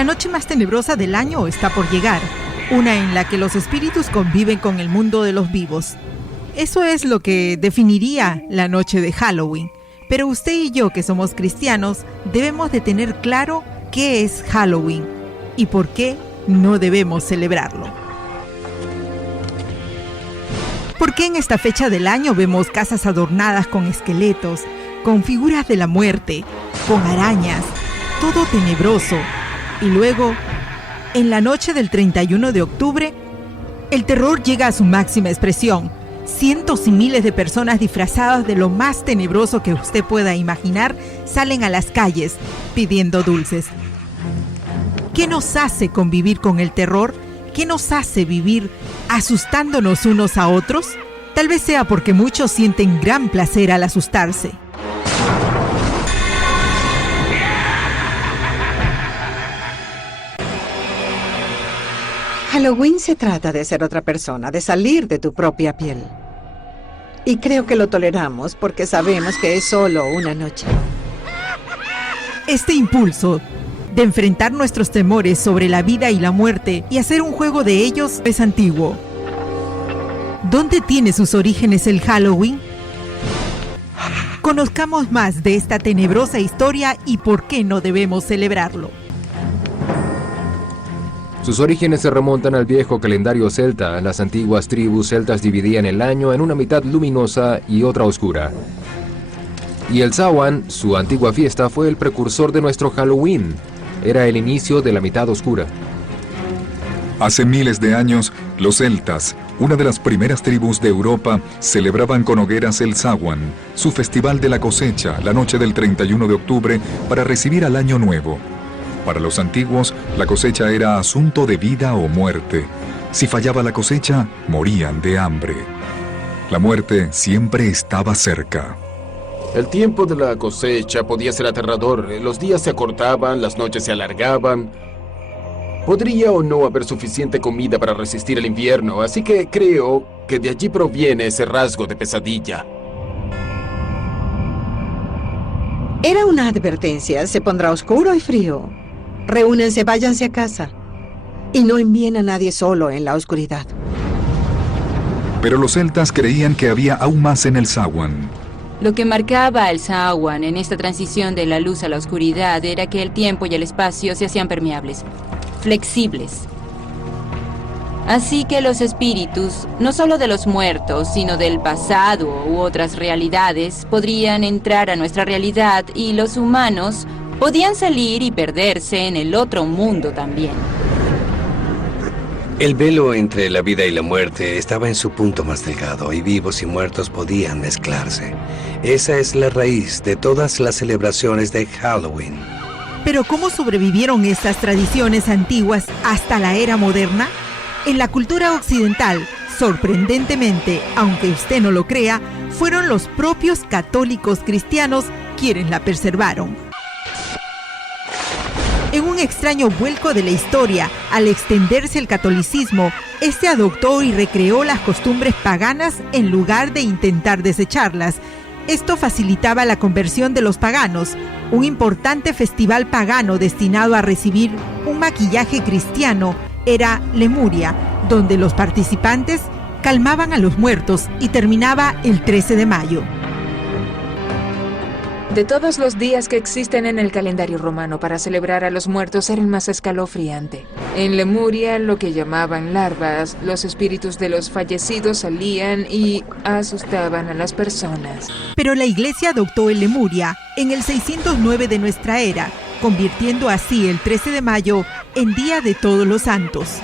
La noche más tenebrosa del año está por llegar, una en la que los espíritus conviven con el mundo de los vivos. Eso es lo que definiría la noche de Halloween. Pero usted y yo, que somos cristianos, debemos de tener claro qué es Halloween y por qué no debemos celebrarlo. ¿Por qué en esta fecha del año vemos casas adornadas con esqueletos, con figuras de la muerte, con arañas, todo tenebroso? Y luego, en la noche del 31 de octubre, el terror llega a su máxima expresión. Cientos y miles de personas disfrazadas de lo más tenebroso que usted pueda imaginar salen a las calles pidiendo dulces. ¿Qué nos hace convivir con el terror? ¿Qué nos hace vivir asustándonos unos a otros? Tal vez sea porque muchos sienten gran placer al asustarse. Halloween se trata de ser otra persona, de salir de tu propia piel. Y creo que lo toleramos porque sabemos que es solo una noche. Este impulso de enfrentar nuestros temores sobre la vida y la muerte y hacer un juego de ellos es antiguo. ¿Dónde tiene sus orígenes el Halloween? Conozcamos más de esta tenebrosa historia y por qué no debemos celebrarlo. Sus orígenes se remontan al viejo calendario celta. Las antiguas tribus celtas dividían el año en una mitad luminosa y otra oscura. Y el Samhain, su antigua fiesta, fue el precursor de nuestro Halloween. Era el inicio de la mitad oscura. Hace miles de años, los celtas, una de las primeras tribus de Europa, celebraban con hogueras el Samhain, su festival de la cosecha, la noche del 31 de octubre, para recibir al año nuevo. Para los antiguos, la cosecha era asunto de vida o muerte. Si fallaba la cosecha, morían de hambre. La muerte siempre estaba cerca. El tiempo de la cosecha podía ser aterrador. Los días se acortaban, las noches se alargaban. Podría o no haber suficiente comida para resistir el invierno, así que creo que de allí proviene ese rasgo de pesadilla. Era una advertencia, se pondrá oscuro y frío. Reúnense, váyanse a casa. Y no envíen a nadie solo en la oscuridad. Pero los celtas creían que había aún más en el Samhain. Lo que marcaba el Samhain en esta transición de la luz a la oscuridad era que el tiempo y el espacio se hacían permeables, flexibles. Así que los espíritus, no solo de los muertos, sino del pasado u otras realidades, podrían entrar a nuestra realidad y los humanos podían salir y perderse en el otro mundo también. El velo entre la vida y la muerte estaba en su punto más delgado y vivos y muertos podían mezclarse. Esa es la raíz de todas las celebraciones de Halloween. ¿Pero cómo sobrevivieron estas tradiciones antiguas hasta la era moderna? En la cultura occidental, sorprendentemente, aunque usted no lo crea, fueron los propios católicos cristianos quienes la preservaron. En un extraño vuelco de la historia, al extenderse el catolicismo, este adoptó y recreó las costumbres paganas en lugar de intentar desecharlas. Esto facilitaba la conversión de los paganos. Un importante festival pagano destinado a recibir un maquillaje cristiano era Lemuria, donde los participantes calmaban a los muertos y terminaba el 13 de mayo. De todos los días que existen en el calendario romano para celebrar a los muertos era el más escalofriante. En Lemuria, lo que llamaban larvas, los espíritus de los fallecidos salían y asustaban a las personas. Pero la iglesia adoptó el Lemuria en el 609 de nuestra era, convirtiendo así el 13 de mayo en Día de Todos los Santos.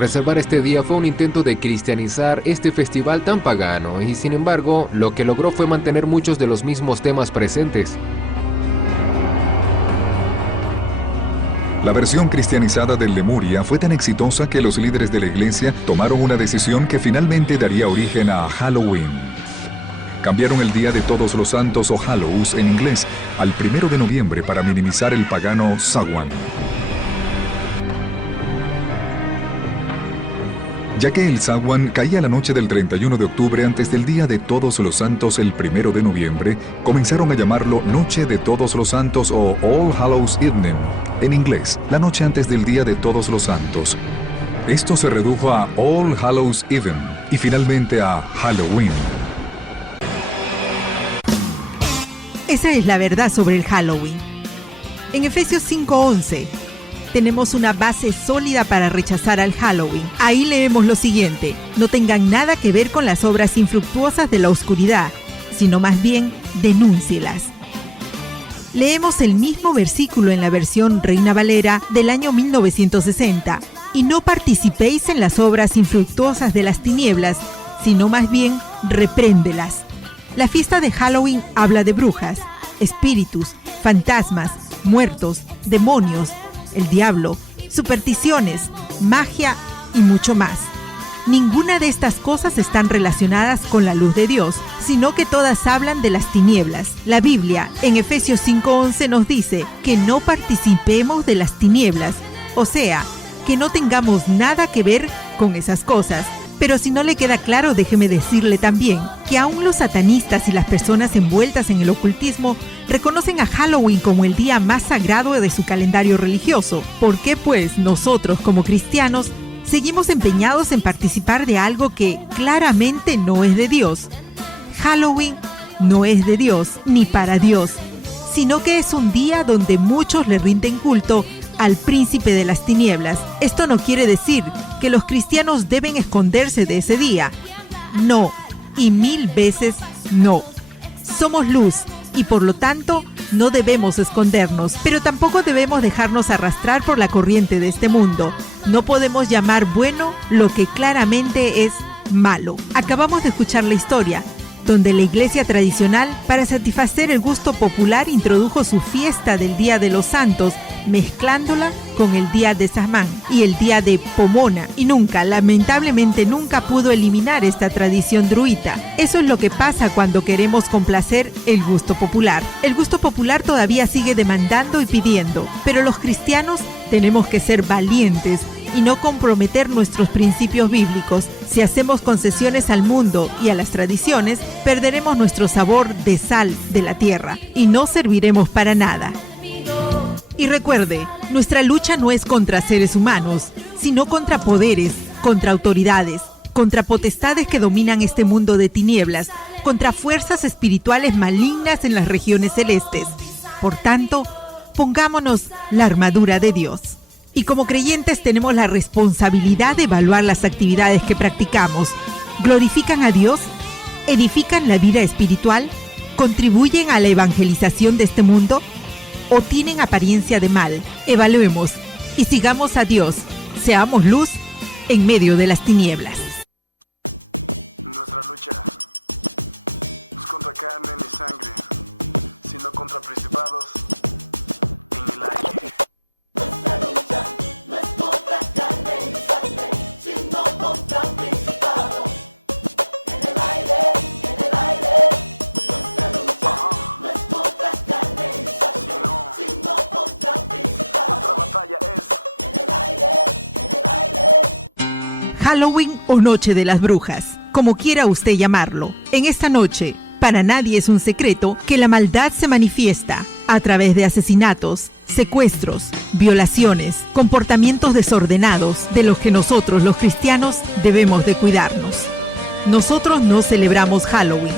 Reservar este día fue un intento de cristianizar este festival tan pagano y, sin embargo, lo que logró fue mantener muchos de los mismos temas presentes. La versión cristianizada del Lemuria fue tan exitosa que los líderes de la iglesia tomaron una decisión que finalmente daría origen a Halloween. Cambiaron el Día de Todos los Santos o Hallows en inglés al 1 de noviembre para minimizar el pagano Samhain. Ya que el Samhain caía la noche del 31 de octubre antes del Día de Todos los Santos el 1 de noviembre, comenzaron a llamarlo Noche de Todos los Santos o All Hallows Evening, en inglés, la noche antes del Día de Todos los Santos. Esto se redujo a All Hallows Even y finalmente a Halloween. Esa es la verdad sobre el Halloween. En Efesios 5:11 tenemos una base sólida para rechazar al Halloween. Ahí leemos lo siguiente: no tengan nada que ver con las obras infructuosas de la oscuridad, sino más bien denúncielas. Leemos el mismo versículo en la versión Reina Valera del año 1960. Y no participéis en las obras infructuosas de las tinieblas, sino más bien repréndelas. La fiesta de Halloween habla de brujas, espíritus, fantasmas, muertos, demonios, el diablo, supersticiones, magia y mucho más. Ninguna de estas cosas están relacionadas con la luz de Dios, sino que todas hablan de las tinieblas. La Biblia, en Efesios 5:11, nos dice que no participemos de las tinieblas, o sea, que no tengamos nada que ver con esas cosas. Pero si no le queda claro, déjeme decirle también que aún los satanistas y las personas envueltas en el ocultismo reconocen a Halloween como el día más sagrado de su calendario religioso. ¿Por qué, pues, nosotros como cristianos seguimos empeñados en participar de algo que claramente no es de Dios? Halloween no es de Dios ni para Dios, sino que es un día donde muchos le rinden culto al príncipe de las tinieblas. Esto no quiere decir que los cristianos deben esconderse de ese día. No, y 1000 veces no. Somos luz y por lo tanto no debemos escondernos, pero tampoco debemos dejarnos arrastrar por la corriente de este mundo. No podemos llamar bueno lo que claramente es malo. Acabamos de escuchar la historia donde la iglesia tradicional, para satisfacer el gusto popular, introdujo su fiesta del Día de los Santos, mezclándola con el Día de Samhain y el Día de Pomona, y nunca, lamentablemente nunca pudo eliminar esta tradición druida. Eso es lo que pasa cuando queremos complacer el gusto popular. El gusto popular todavía sigue demandando y pidiendo, pero los cristianos tenemos que ser valientes y no comprometer nuestros principios bíblicos. Si hacemos concesiones al mundo y a las tradiciones, perderemos nuestro sabor de sal de la tierra y no serviremos para nada. Y recuerde, nuestra lucha no es contra seres humanos, sino contra poderes, contra autoridades, contra potestades que dominan este mundo de tinieblas, contra fuerzas espirituales malignas en las regiones celestes. Por tanto, pongámonos la armadura de Dios. Y como creyentes tenemos la responsabilidad de evaluar las actividades que practicamos. ¿Glorifican a Dios? ¿Edifican la vida espiritual? ¿Contribuyen a la evangelización de este mundo? ¿O tienen apariencia de mal? Evaluemos y sigamos a Dios. Seamos luz en medio de las tinieblas. Nuestra lucha no es contra carne ni sangre, sino contra principados en el aire. Nuestra lucha no es contra carne ni sangre, sino contra principados en el aire, en el aire. Nuestra lucha no es contra carne ni sangre, sino contra principados. Nuestra batalla es en el aire, en el aire. Halloween o Noche de las Brujas, como quiera usted llamarlo. En esta noche, para nadie es un secreto que la maldad se manifiesta a través de asesinatos, secuestros, violaciones, comportamientos desordenados de los que nosotros, los cristianos, debemos de cuidarnos. Nosotros no celebramos Halloween.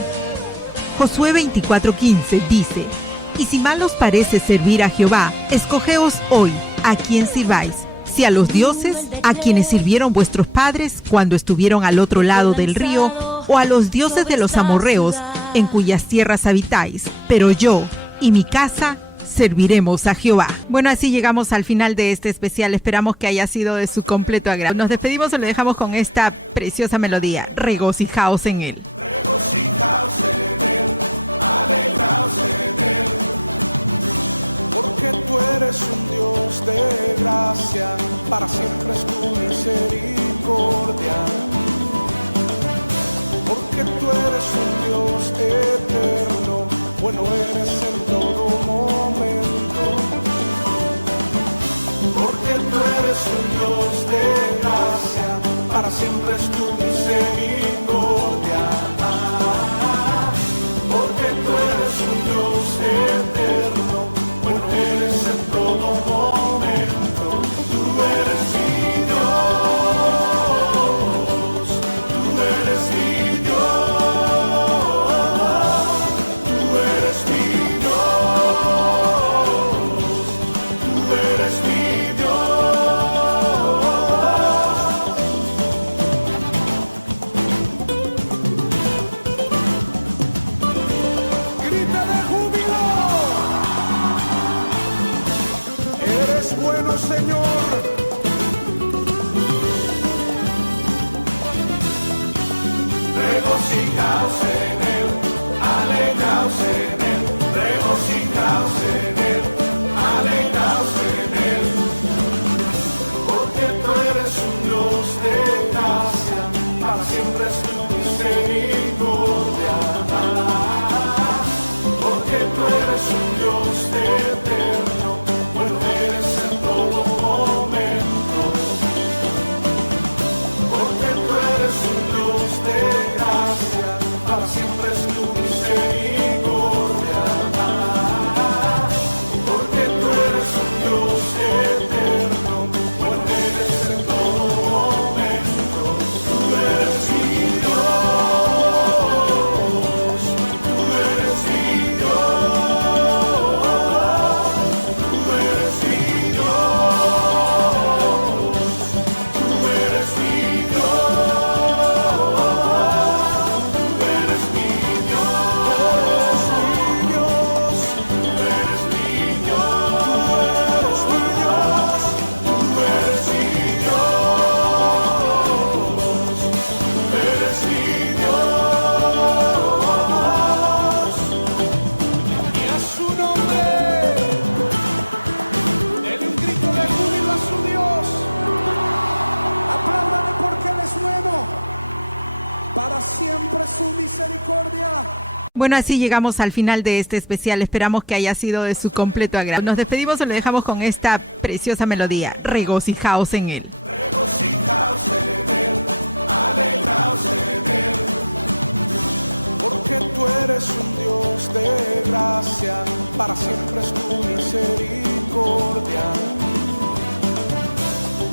Josué 24:15 dice: y si mal os parece servir a Jehová, escogeos hoy a quién sirváis, si a los dioses a quienes sirvieron vuestros padres cuando estuvieron al otro lado del río, o a los dioses de los amorreos en cuyas tierras habitáis. Pero yo y mi casa serviremos a Jehová. Bueno, así llegamos al final de este especial. Esperamos que haya sido de su completo agrado. Nos despedimos y lo dejamos con esta preciosa melodía. Regocijaos en él. Regocijaos en él, alegraos en él, porque tú eres un Dios de gracia, para siempre es tu misericordia. Porque tú eres un Dios eterno, bueno eres en todo momento. Porque tú eres un Dios de gracia, para siempre siempre es tu misericordia. Porque tú eres un Dios eterno, bueno eres en todo momento. Tú eres mi Dios, tú eres mi Dios, tú eres mi Dios, tú eres mi bueno, Señor. Regocijaos en Él, alegraos en Él, regocijaos en Él, alegraos en Él. Porque tú eres un Dios de gracia, para siempre es tu misericordia. Porque tú eres un Dios eterno, bueno eres en todo momento. Porque tú eres un Dios de gracia, para siempre es tu misericordia. Porque tú eres un Dios eterno, bueno eres en todo momento. Tú eres mi Dios, tú eres mi Dios, tú eres mi Dios, tú eres mi Dios, tú eres mi Dios, tú eres mi Dios, tú eres mi Dios, tú eres mi Dios. Y a su nombre, denle un grito de júbilo a su Dios. Apláudale porque Él es bueno, para siempre su misericordia. Bueno, así llegamos al final de este especial. Esperamos que haya sido de su completo agrado. Nos despedimos y lo dejamos con esta preciosa melodía. Regocijaos en Él. Regocijaos en Él, alegraos en Él, porque tú eres un Dios de gracia, para siempre es tu misericordia.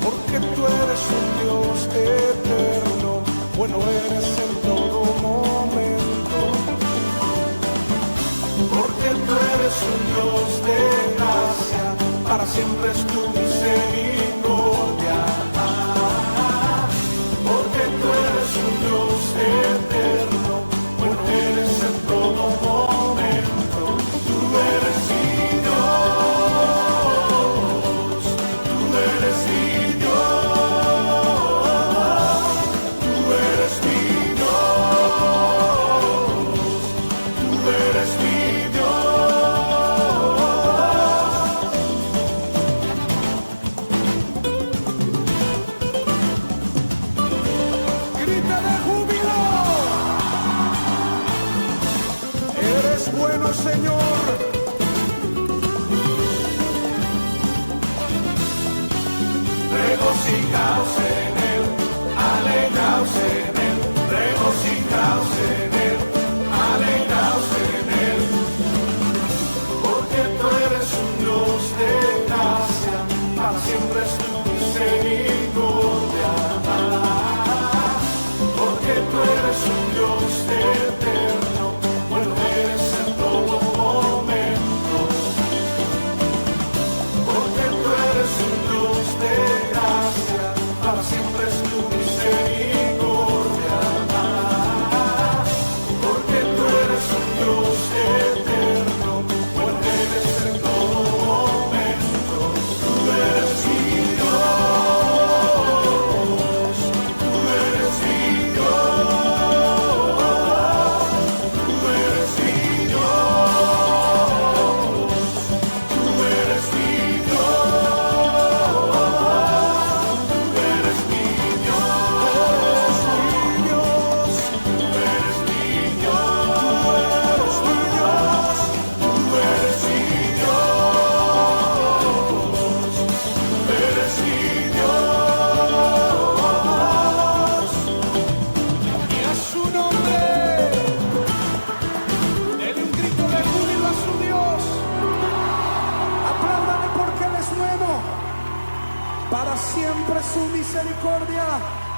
Porque tú eres un Dios eterno, bueno eres en todo momento. Porque tú eres un Dios de gracia, para siempre es tu misericordia. Porque tú eres un Dios eterno, bueno eres en todo momento. Tú eres mi Dios, tú eres mi Dios, tú eres mi Dios, tú eres mi grita de júbilo. Eres bueno, Señor. Regocijaos en Él, alegraos en Él, regocijaos en Él, alegraos en Él. Porque tú eres un Dios de gracia, para siempre es tu misericordia. Porque tú eres un Dios eterno, bueno eres en todo momento. Porque tú eres un Dios de gracia, para siempre para siempre su misericordia.